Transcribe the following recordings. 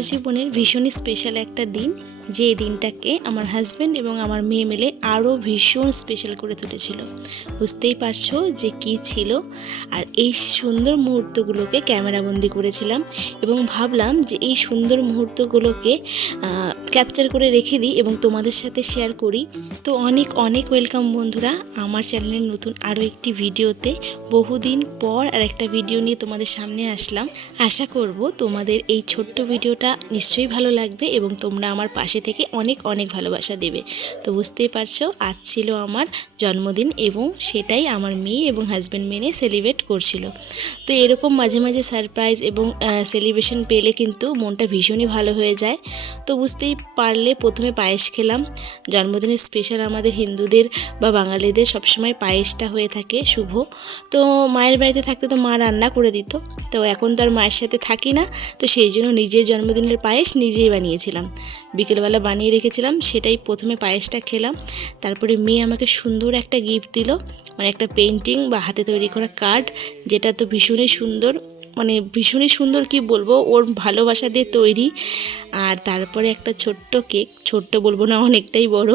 আমার জীবনের ভীষণই স্পেশাল একটা দিন, যে দিনটাকে আমার হাজব্যান্ড এবং আমার মেয়ে মিলে আরও ভীষণ স্পেশাল করে তুলেছিল। বুঝতেই পারছো যে কী ছিল। আর এই সুন্দর মুহূর্তগুলোকে ক্যামেরাবন্দি করেছিলাম এবং ভাবলাম যে এই সুন্দর মুহূর্তগুলোকে ক্যাপচার করে রেখে দিই এবং তোমাদের সাথে শেয়ার করি। তো অনেক অনেক ওয়েলকাম বন্ধুরা আমার চ্যানেলের নতুন আরও একটি ভিডিওতে। বহুদিন পর আর একটা ভিডিও নিয়ে তোমাদের সামনে আসলাম। আশা করব তোমাদের এই ছোট্ট ভিডিওটা নিশ্চয়ই ভালো লাগবে এবং তোমরা আমার পাশে থেকে অনেক অনেক ভালোবাসা দেবে। তো বুঝতেই পারছো আজ ছিল আমার জন্মদিন এবং সেটাই আমার মেয়ে এবং হাজব্যান্ড মেনে সেলিব্রেট করছিল। তো এরকম মাঝে মাঝে সারপ্রাইজ এবং সেলিব্রেশন পেলে কিন্তু মনটা ভীষণই ভালো হয়ে যায়। তো বুঝতেই পারলে প্রথমে পায়েস খেলাম। জন্মদিনের স্পেশাল আমাদের হিন্দুদের বা বাঙালিদের সবসময় পায়েসটা হয়ে থাকে শুভ। তো মায়ের বাড়িতে থাকতে তো মা রান্না করে দিত, তো এখন তো আর মায়ের সাথে থাকি না, তো সেই জন্য নিজের জন্মদিনের পায়েস নিজেই বানিয়েছিলাম। বিকেলবেলা বানিয়ে রেখেছিলাম, সেটাই প্রথমে পায়েসটা খেলাম। তারপরে মেয়ে আমাকে সুন্দর একটা গিফট দিল, মানে একটা পেন্টিং বা হাতে তৈরি করা কার্ড, যেটা তো ভীষণই সুন্দর, মানে ভীষণই সুন্দর কি বলবো, ওর ভালোবাসা দিয়ে তৈরি। আর তারপরে একটা ছোট্ট কেক, ছোট্ট বলবো না অনেকটাই বড়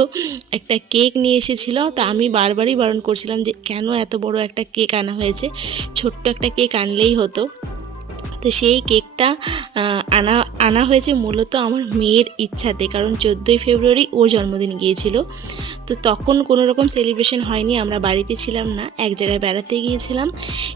একটা কেক নিয়ে এসেছিলো। তো আমি বারবারই বারণ করছিলাম যে কেন এত বড় একটা কেক আনা হয়েছে, ছোট্ট একটা কেক আনলেই হতো। তো সেই কেকটা আনা হয়েছে মূলত আমার মেয়ের ইচ্ছাতে, কারণ 14ই ফেব্রুয়ারি ওর জন্মদিন গিয়েছিল। তো তখন কোনো রকম সেলিব্রেশন হয়নি, আমরা বাড়িতে ছিলাম না, এক জায়গায় বেড়াতে গিয়েছিলাম।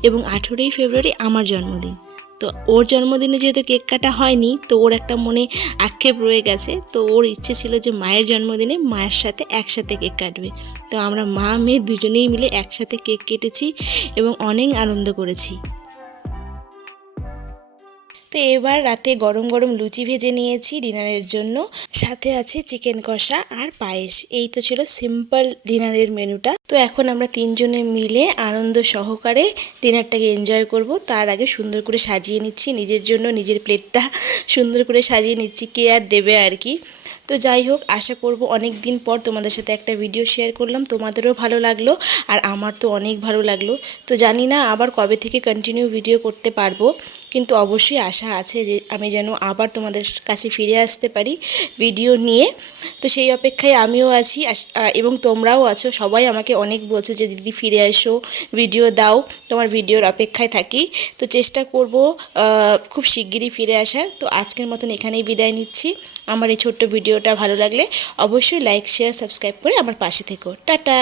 এবং 18ই ফেব্রুয়ারি আমার জন্মদিন। তো ওর জন্মদিনে যেহেতু কেক কাটা হয়নি, তো ওর একটা মনে আক্ষেপ রয়ে গেছে। তো ওর ইচ্ছে ছিল যে মায়ের জন্মদিনে মায়ের সাথে একসাথে কেক কাটবে। তো আমরা মা মেয়ে দুজনেই মিলে একসাথে কেক কেটেছি এবং অনেক আনন্দ করেছি। তো এবার রাতে গরম গরম লুচি ভেজে নিয়েছি ডিনারের জন্য, সাথে আছে চিকেন কষা আর পায়েস। এই তো ছিল সিম্পল ডিনারের মেনুটা। তো এখন আমরা তিনজনে মিলে আনন্দ সহকারে ডিনারটাকে এনজয় করব। তার আগে সুন্দর করে সাজিয়ে নিচ্ছি নিজের জন্য, নিজের প্লেটটা সুন্দর করে সাজিয়ে নিচ্ছি, কে আর দেবে আর কি। তো যাই হোক, আশা করব অনেক দিন পর তোমাদের সাথে একটা ভিডিও শেয়ার করলাম, তোমাদেরও ভালো লাগলো আর আমার তো অনেক ভালো লাগলো। তো জানি না আবার কবে থেকে কন্টিনিউ ভিডিও করতে পারবো, কিন্তু অবশ্যই আশা আছে যে আমি যেন আবার তোমাদের কাছে ফিরে আসতে পারি ভিডিও নিয়ে। তো সেই অপেক্ষায় আমিও আছি এবং তোমরাও আছো। সবাই আমাকে অনেক বলছো যে দিদি ফিরে এসো, ভিডিও দাও, তোমার ভিডিওর অপেক্ষায় থাকি। তো চেষ্টা করব খুব শিগগিরই ফিরে আসার। তো আজকের মতন এখানেই বিদায় নিচ্ছি। আমার এই ছোট্ট ভিডিওটা ভালো লাগলে অবশ্যই লাইক শেয়ার সাবস্ক্রাইব করে আমার পাশে থেকো। টাটা।